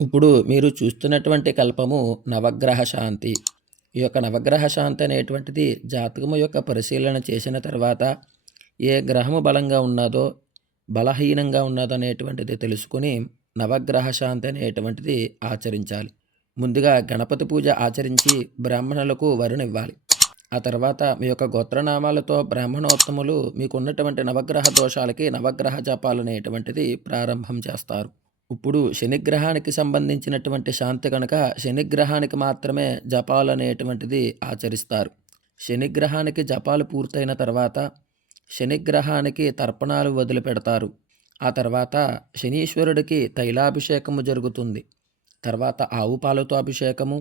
ఇప్పుడు మీరు చూస్తున్నటువంటి కల్పము నవగ్రహ శాంతి. ఈ యొక్క నవగ్రహ శాంతి అనేటువంటిది జాతకము యొక్క పరిశీలన చేసిన తర్వాత ఏ గ్రహము బలంగా ఉన్నదో బలహీనంగా ఉన్నదో అనేటువంటిది తెలుసుకుని నవగ్రహ శాంతి అనేటువంటిది ఆచరించాలి. ముందుగా గణపతి పూజ ఆచరించి బ్రాహ్మణులకు వరుణివ్వాలి. ఆ తర్వాత మీ యొక్క గోత్రనామాలతో బ్రాహ్మణోత్తములు మీకున్నటువంటి నవగ్రహ దోషాలకి నవగ్రహ జపాలు అనేటువంటిది ప్రారంభం చేస్తారు. ఇప్పుడు శనిగ్రహానికి సంబంధించినటువంటి శాంతి కనుక శనిగ్రహానికి మాత్రమే జపాలు అనేటువంటిది ఆచరిస్తారు. శనిగ్రహానికి జపాలు పూర్తయిన తర్వాత శనిగ్రహానికి తర్పణాలు వదిలిపెడతారు. ఆ తర్వాత శనీశ్వరుడికి తైలాభిషేకము జరుగుతుంది. తర్వాత ఆవు పాలతో అభిషేకము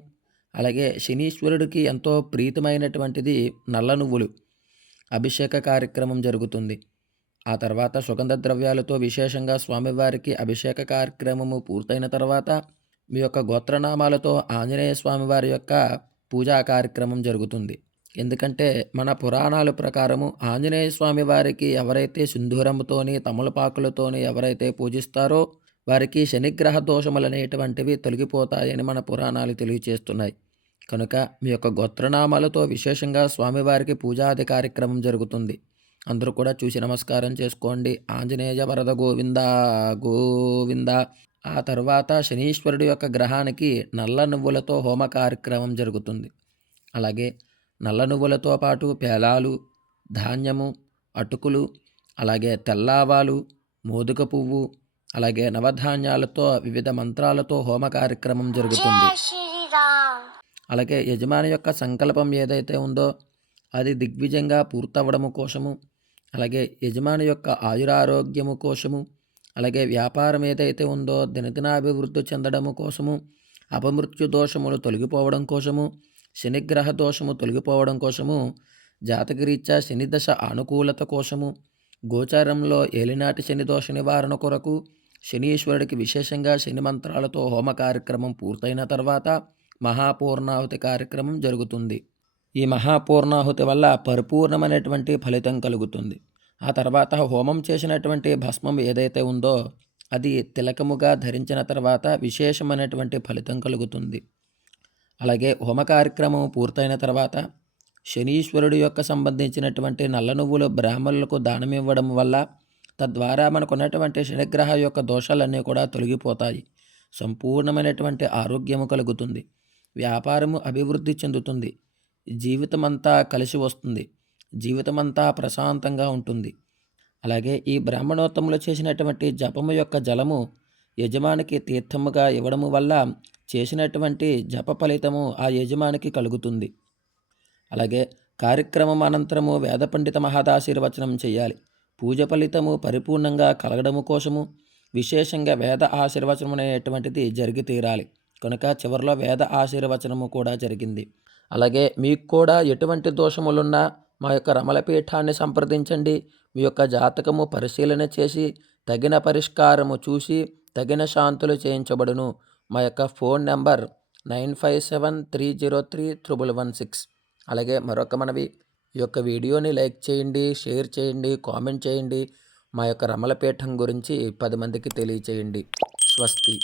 అలాగే శనీశ్వరుడికి ఎంతో ప్రీతమైనటువంటిది నల్ల నువ్వులు అభిషేక కార్యక్రమం జరుగుతుంది. ఆ తర్వాత సుగంధ ద్రవ్యాలతో విశేషంగా స్వామివారికి అభిషేక కార్యక్రమము పూర్తయిన తర్వాత మీ యొక్క గోత్రనామాలతో ఆంజనేయ స్వామివారి యొక్క పూజా కార్యక్రమం జరుగుతుంది. ఎందుకంటే మన పురాణాల ప్రకారము ఆంజనేయ స్వామి వారికి ఎవరైతే సింధూరముతోని తమలపాకులతోని ఎవరైతే పూజిస్తారో వారికి శనిగ్రహ దోషములు అనేటువంటివి తొలగిపోతాయని మన పురాణాలు తెలియచేస్తున్నాయి. కనుక మీ యొక్క గోత్రనామాలతో విశేషంగా స్వామివారికి పూజాది కార్యక్రమం జరుగుతుంది. అందరూ కూడా చూసి నమస్కారం చేసుకోండి. ఆంజనేయ వరద గోవింద గోవింద. ఆ తర్వాత శనీశ్వరుడి యొక్క గ్రహానికి నల్ల నువ్వులతో హోమ కార్యక్రమం జరుగుతుంది. అలాగే నల్ల నువ్వులతో పాటు పేలాలు ధాన్యము అటుకులు అలాగే తెల్లావాలు మోదుక పువ్వు అలాగే నవధాన్యాలతో వివిధ మంత్రాలతో హోమ కార్యక్రమం జరుగుతుంది. అలాగే యజమాని యొక్క సంకల్పం ఏదైతే ఉందో అది దిగ్విజయంగా పూర్తవడము కోసము అలాగే యజమాని యొక్క ఆయురారోగ్యము కోసము అలాగే వ్యాపారం ఏదైతే ఉందో దినదినాభివృద్ధి చెందడము కోసము అపమృత్యు దోషములు తొలగిపోవడం కోసము శనిగ్రహ దోషము తొలగిపోవడం కోసము జాతకరీత్యా శని దశ అనుకూలత కోసము గోచారంలో ఏలినాటి శని దోష నివారణ కొరకు శనీశ్వరుడికి విశేషంగా శని మంత్రాలతో హోమ కార్యక్రమం పూర్తయిన తర్వాత మహాపూర్ణాహుతి కార్యక్రమం జరుగుతుంది. ఈ మహాపూర్ణాహుతి వల్ల పరిపూర్ణమైనటువంటి ఫలితం కలుగుతుంది. ఆ తర్వాత హోమం చేసినటువంటి భస్మం ఏదైతే ఉందో అది తిలకముగా ధరించిన తర్వాత విశేషమైనటువంటి ఫలితం కలుగుతుంది. అలాగే హోమ కార్యక్రమం పూర్తయిన తర్వాత శనీశ్వరుడు యొక్క సంబంధించినటువంటి నల్ల నువ్వులు బ్రాహ్మణులకు దానం ఇవ్వడం వల్ల తద్వారా మనకున్నటువంటి శనిగ్రహ యొక్క దోషాలన్నీ కూడా తొలగిపోతాయి. సంపూర్ణమైనటువంటి ఆరోగ్యము కలుగుతుంది. వ్యాపారము అభివృద్ధి చెందుతుంది. జీవితమంతా కలిసి వస్తుంది. జీవితమంతా ప్రశాంతంగా ఉంటుంది. అలాగే ఈ బ్రాహ్మణోత్తములు చేసినటువంటి జపము యొక్క జలము యజమానికి తీర్థముగా ఇవ్వడము వల్ల చేసినటువంటి జప ఫలితము ఆ యజమానికి కలుగుతుంది. అలాగే కార్యక్రమం అనంతరము వేద పండిత మహాదాశీర్వచనం చేయాలి. పూజ ఫలితము పరిపూర్ణంగా కలగడము కోసము విశేషంగా వేద ఆశీర్వచనం అనేటువంటిది జరిగి తీరాలి. కనుక చివరిలో వేద ఆశీర్వచనము కూడా జరిగింది. అలాగే మీకు కూడా ఎటువంటి దోషములున్నా మా యొక్క రమలపీఠాన్ని సంప్రదించండి. మీ యొక్క జాతకము పరిశీలన చేసి తగిన పరిష్కారము చూసి తగిన శాంతులు చేయించబడును. మా యొక్క phone number nine five seven three zero three triple one six. అలాగే మరొక మనవి ఈ యొక్క వీడియోని లైక్ చేయండి షేర్ చేయండి కామెంట్ చేయండి. మా యొక్క రమలపీఠం గురించి పది మందికి తెలియచేయండి. స్వస్తి.